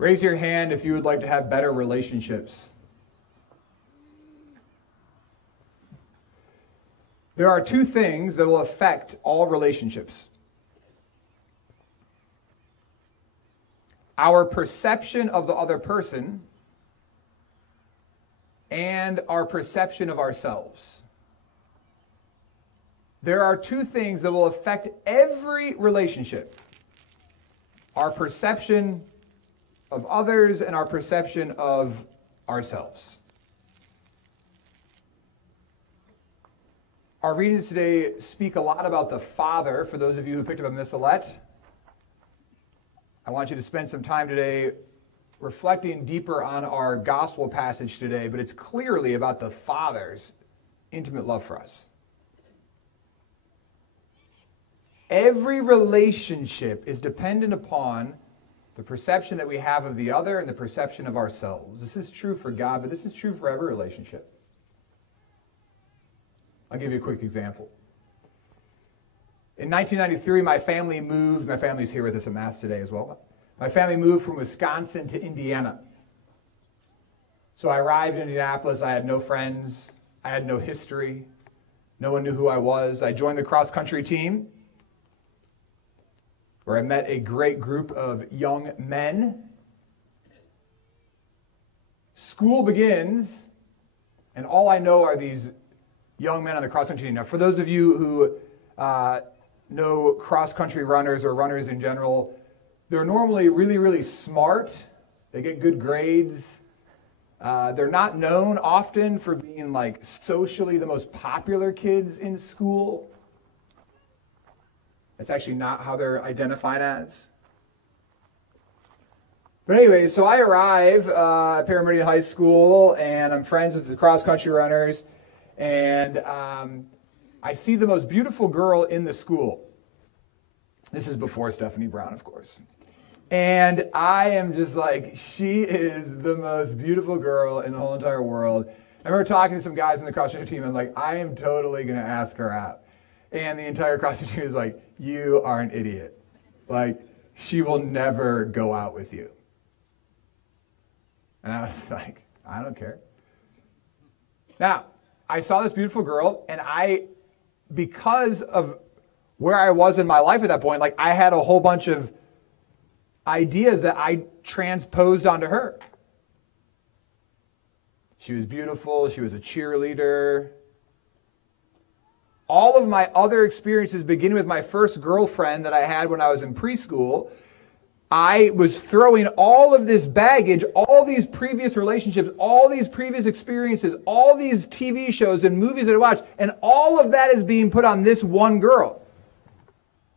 Raise your hand if you would like to have better relationships. There are two things that will affect all relationships. Our perception of the other person and our perception of ourselves. There are two things that will affect every relationship. Our perception of others and our perception of ourselves. Our readings today speak a lot about the Father. For those of you who picked up a missalette, I want you to spend some time today reflecting deeper on our gospel passage today, but it's clearly about the Father's intimate love for us. Every relationship is dependent upon the perception that we have of the other and the perception of ourselves. This is true for God, but this is true for every relationship. I'll give you a quick example. In 1993, my family moved. My family's here with us at Mass today as well. My family moved from Wisconsin to Indiana. So I arrived in Indianapolis. I had no friends. I had no history. No one knew who I was. I joined the cross-country team, where I met a great group of young men. School begins, and all I know are these young men on the cross-country team. Now, for those of you who know cross-country runners or runners in general, they're normally really, really smart. They get good grades. They're not known often for being like socially the most popular kids in school. That's actually not how they're identified as. But anyway, so I arrive at Paramedian High School, and I'm friends with the cross-country runners, and I see the most beautiful girl in the school. This is before Stephanie Brown, of course. And I am just like, she is the most beautiful girl in the whole entire world. I remember talking to some guys in the cross-country team, and I'm like, I am totally going to ask her out. And the entire cross-country team is like, you are an idiot. Like, she will never go out with you. And I was like, I don't care. Now, I saw this beautiful girl, and because of where I was in my life at that point, like, I had a whole bunch of ideas that I transposed onto her. She was beautiful. She was a cheerleader. All of my other experiences, beginning with my first girlfriend that I had when I was in preschool, I was throwing all of this baggage, all these previous relationships, all these previous experiences, all these TV shows and movies that I watched, and all of that is being put on this one girl.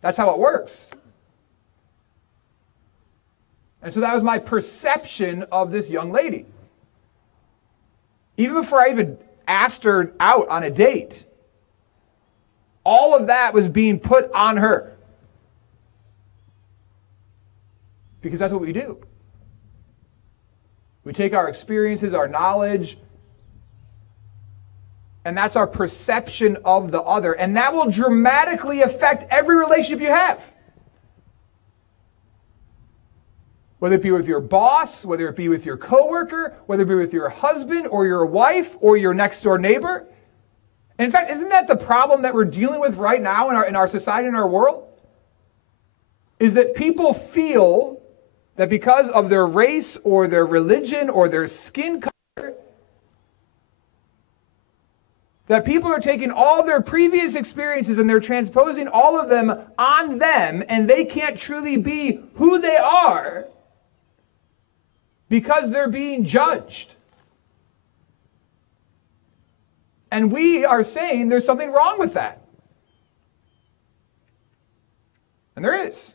That's how it works. And so that was my perception of this young lady. Even before I even asked her out on a date, all of that was being put on her. Because that's what we do. We take our experiences, our knowledge, and that's our perception of the other. And that will dramatically affect every relationship you have. Whether it be with your boss, whether it be with your coworker, whether it be with your husband or your wife or your next door neighbor. And in fact, isn't that the problem that we're dealing with right now in our society, in our world? Is that people feel that because of their race or their religion or their skin color, that people are taking all their previous experiences and they're transposing all of them on them, and they can't truly be who they are because they're being judged. And we are saying there's something wrong with that. And there is.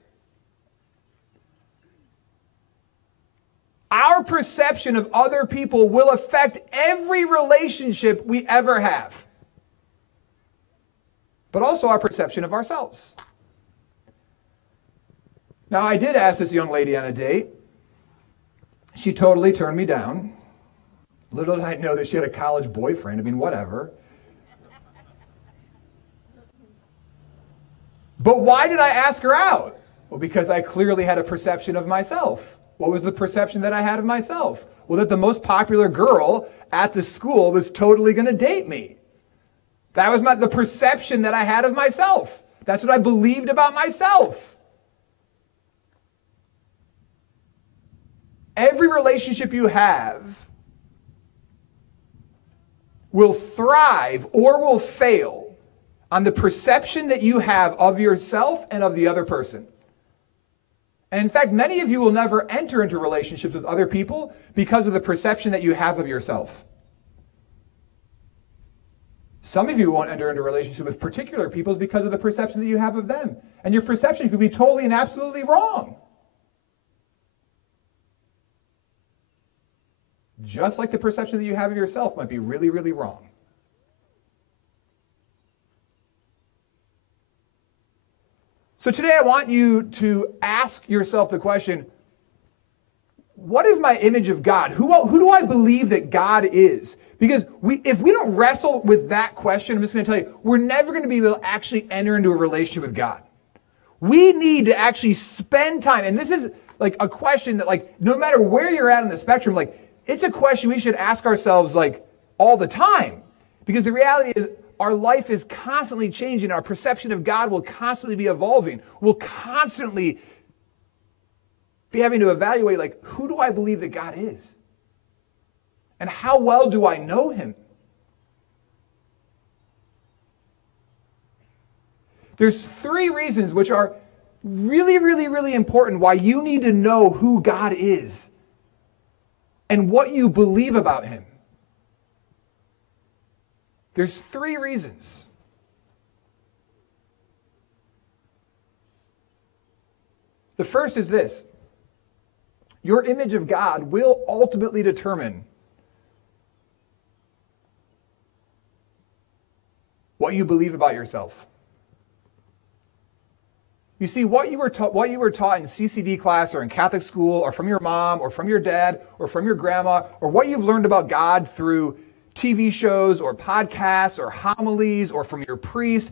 Our perception of other people will affect every relationship we ever have. But also our perception of ourselves. Now, I did ask this young lady on a date. She totally turned me down. Little did I know that she had a college boyfriend. I mean, whatever. But why did I ask her out? Well, because I clearly had a perception of myself. What was the perception that I had of myself? Well, that the most popular girl at the school was totally going to date me. That was the perception that I had of myself. That's what I believed about myself. Every relationship you have will thrive or will fail on the perception that you have of yourself and of the other person. And in fact, many of you will never enter into relationships with other people because of the perception that you have of yourself. Some of you won't enter into a relationship with particular people because of the perception that you have of them. And your perception could be totally and absolutely wrong. Just like the perception that you have of yourself might be really, really wrong. So today I want you to ask yourself the question, what is my image of God? Who do I believe that God is? Because if we don't wrestle with that question, I'm just going to tell you, we're never going to be able to actually enter into a relationship with God. We need to actually spend time, and this is like a question that, like, no matter where you're at on the spectrum, like, it's a question we should ask ourselves, like, all the time. Because the reality is, our life is constantly changing. Our perception of God will constantly be evolving. We'll constantly be having to evaluate, like, who do I believe that God is? And how well do I know him? There's 3 reasons which are really, really, really important why you need to know who God is and what you believe about him. There's 3 reasons. The first is this. Your image of God will ultimately determine what you believe about yourself. You see, what you were taught in CCD class or in Catholic school or from your mom or from your dad or from your grandma, or what you've learned about God through TV shows or podcasts or homilies or from your priest,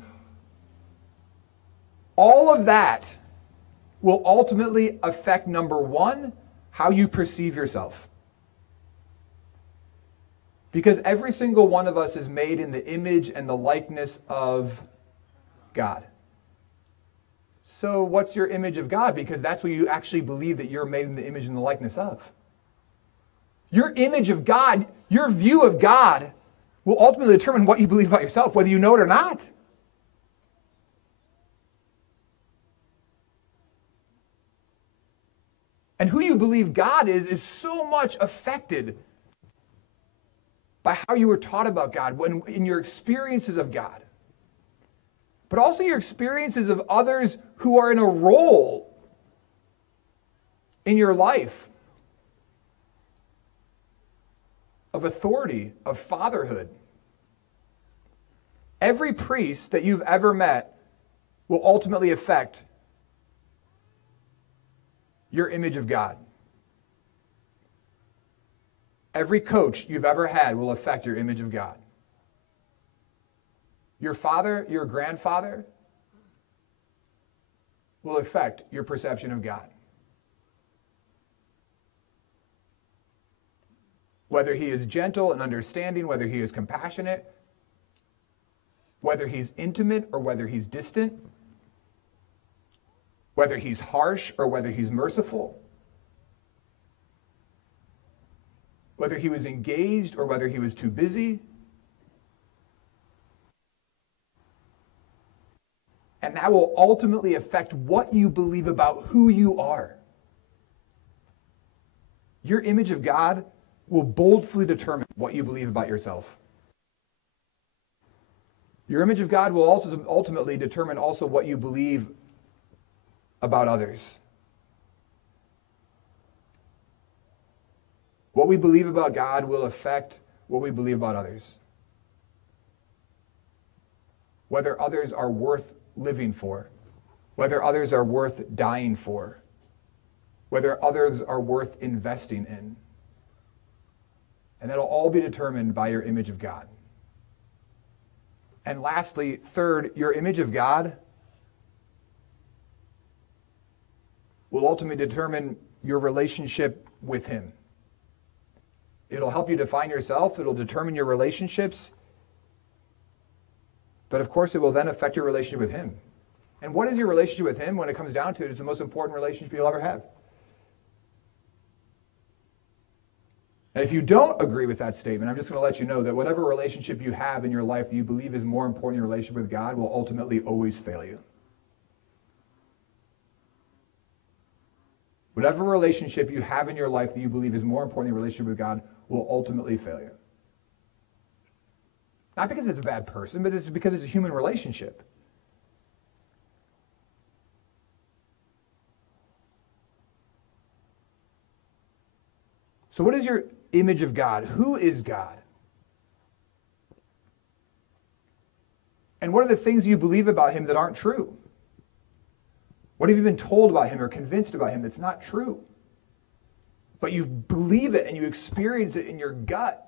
all of that will ultimately affect, number 1, how you perceive yourself. Because every single one of us is made in the image and the likeness of God. So what's your image of God? Because that's what you actually believe that you're made in the image and the likeness of. Your image of God, your view of God, will ultimately determine what you believe about yourself, whether you know it or not. And who you believe God is so much affected by how you were taught about God, in your experiences of God. But also your experiences of others who are in a role in your life of authority, of fatherhood. Every priest that you've ever met will ultimately affect your image of God. Every coach you've ever had will affect your image of God. Your father, your grandfather will affect your perception of God. Whether he is gentle and understanding, whether he is compassionate, whether he's intimate or whether he's distant, whether he's harsh or whether he's merciful, whether he was engaged or whether he was too busy. And that will ultimately affect what you believe about who you are. Your image of God will boldly determine what you believe about yourself. Your image of God will also ultimately determine also what you believe about others. What we believe about God will affect what we believe about others. Whether others are worth living for, whether others are worth dying for, whether others are worth investing in. And that'll all be determined by your image of God. And lastly, third, your image of God will ultimately determine your relationship with him. It'll help you define yourself. It'll determine your relationships. But of course, it will then affect your relationship with him. And what is your relationship with him when it comes down to it? It's the most important relationship you'll ever have. And if you don't agree with that statement, I'm just going to let you know that whatever relationship you have in your life that you believe is more important in your relationship with God will ultimately always fail you. Whatever relationship you have in your life that you believe is more important in your relationship with God will ultimately fail you. Not because it's a bad person, but it's because it's a human relationship. So what is your image of God? Who is God? And what are the things you believe about him that aren't true? What have you been told about him or convinced about him that's not true? But you believe it and you experience it in your gut.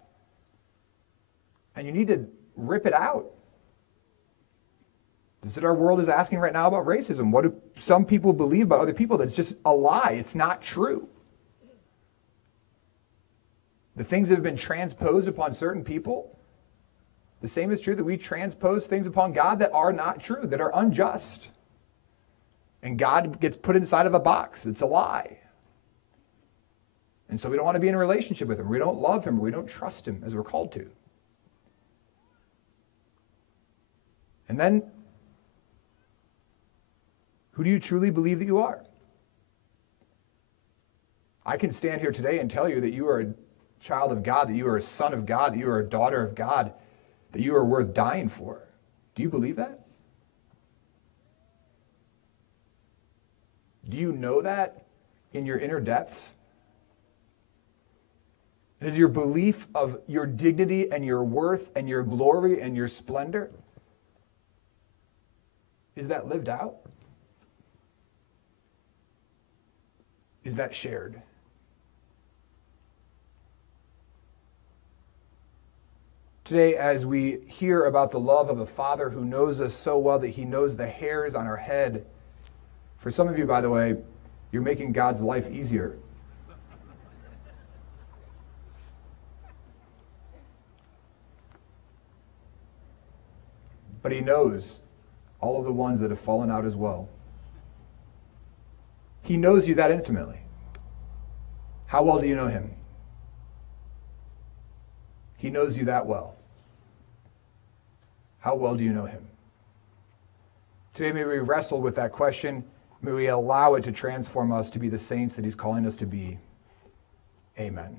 And you need to rip it out. This is what our world is asking right now about racism. What do some people believe about other people that's just a lie? It's not true. The things that have been transposed upon certain people, the same is true that we transpose things upon God that are not true, that are unjust. And God gets put inside of a box. It's a lie. And so we don't want to be in a relationship with him. We don't love him. We don't trust him as we're called to. And then, who do you truly believe that you are? I can stand here today and tell you that you are a child of God, that you are a son of God, that you are a daughter of God, that you are worth dying for. Do you believe that? Do you know that in your inner depths? Is your belief of your dignity and your worth and your glory and your splendor, is that lived out? Is that shared? Today, as we hear about the love of a Father who knows us so well that he knows the hairs on our head, for some of you, by the way, you're making God's life easier. But he knows all of the ones that have fallen out as well. He knows you that intimately. How well do you know him? He knows you that well. How well do you know him? Today, may we wrestle with that question. May we allow it to transform us to be the saints that he's calling us to be. Amen.